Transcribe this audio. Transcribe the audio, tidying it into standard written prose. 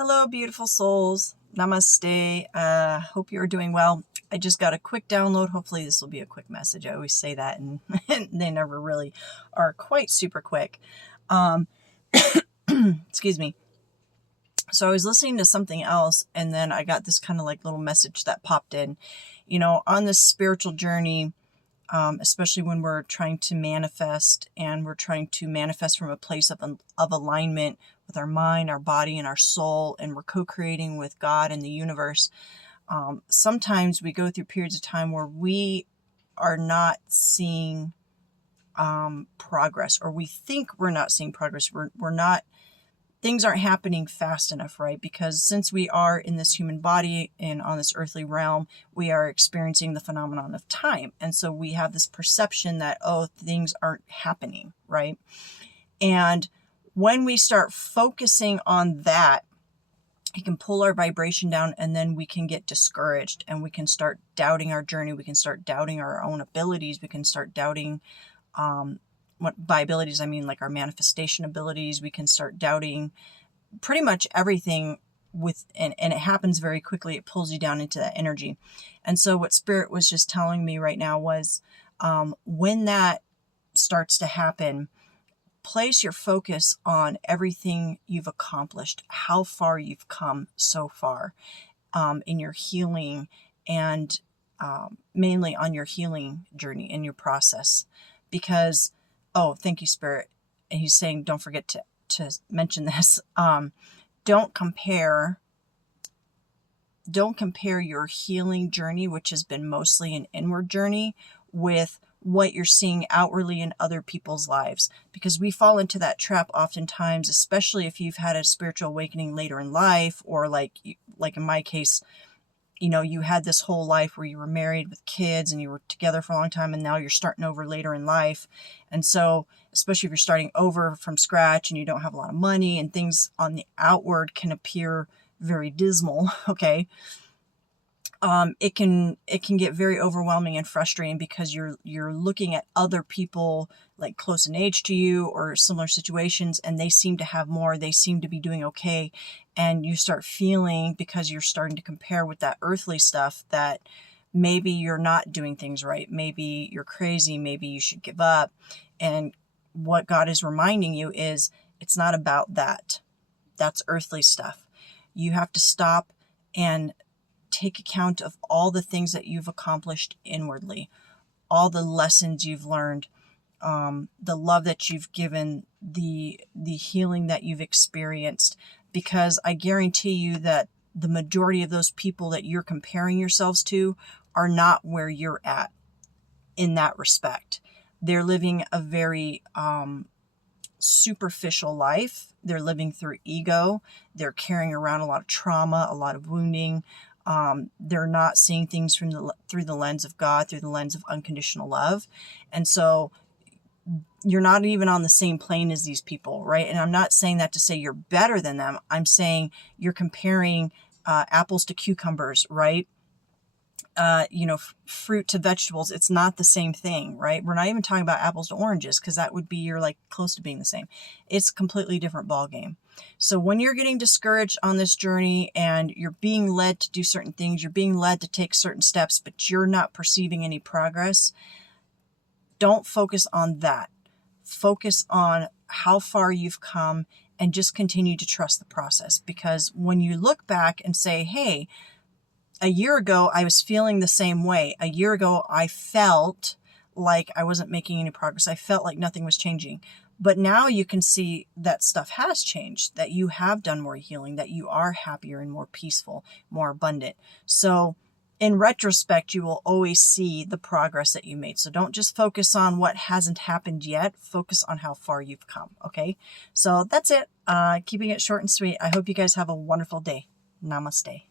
Hello, beautiful souls. Namaste. Hope you're doing well. I just got a quick download. Hopefully this will be a quick message. I always say that and they never really are quite super quick. Excuse me. So I was listening to something else and then I got this kind of like little message that popped in. On this spiritual journey, especially when we're trying to manifest and we're trying to manifest from a place of alignment with our mind, our body, and our soul, and we're co-creating with God and the universe. Sometimes we go through periods of time where we are not seeing progress, or we think we're not seeing progress. We're not, things aren't happening fast enough, right? Because since we are in this human body and on this earthly realm, we are experiencing the phenomenon of time. And so we have this perception that, oh, things aren't happening, right? And when we start focusing on that, it can pull our vibration down, and then we can get discouraged and we can start doubting our journey. We can start doubting our own abilities. We can start doubting, by abilities, I mean like our manifestation abilities. We can start doubting pretty much everything and it happens very quickly. It pulls you down into that energy. And so what Spirit was just telling me right now was, when that starts to happen, place your focus on everything you've accomplished, how far you've come so far, in your healing, and mainly on your healing journey in your process. Because, oh, thank you, Spirit. And he's saying, don't forget to mention this. Don't compare your healing journey, which has been mostly an inward journey, with what you're seeing outwardly in other people's lives, because we fall into that trap oftentimes, especially if you've had a spiritual awakening later in life, or like in my case, you had this whole life where you were married with kids and you were together for a long time, and now you're starting over later in life. And so, especially if you're starting over from scratch and you don't have a lot of money and things on the outward can appear very dismal, okay? It can get very overwhelming and frustrating, because you're looking at other people like close in age to you or similar situations, and they seem to have more, they seem to be doing okay. And you start feeling, because you're starting to compare with that earthly stuff, that maybe you're not doing things right. Maybe you're crazy. Maybe you should give up. And what God is reminding you is, it's not about that. That's earthly stuff. You have to stop and take account of all the things that you've accomplished inwardly, all the lessons you've learned, the love that you've given, the healing that you've experienced. Because I guarantee you that the majority of those people that you're comparing yourselves to are not where you're at in that respect. They're living a very superficial life. They're living through ego. They're carrying around a lot of trauma, a lot of wounding. They're not seeing things through the lens of God, through the lens of unconditional love. And so you're not even on the same plane as these people, right? And I'm not saying that to say you're better than them. I'm saying you're comparing apples to cucumbers, right? Fruit to vegetables. It's not the same thing, right? We're not even talking about apples to oranges, because that would be, you're like close to being the same. It's a completely different ball game. So when you're getting discouraged on this journey and you're being led to do certain things, you're being led to take certain steps, but you're not perceiving any progress, don't focus on that. Focus on how far you've come and just continue to trust the process. Because when you look back and say, hey, a year ago, I was feeling the same way. A year ago, I felt like I wasn't making any progress. I felt like nothing was changing. But now you can see that stuff has changed, that you have done more healing, that you are happier and more peaceful, more abundant. So in retrospect, you will always see the progress that you made. So don't just focus on what hasn't happened yet. Focus on how far you've come, okay? So that's it. Keeping it short and sweet. I hope you guys have a wonderful day. Namaste.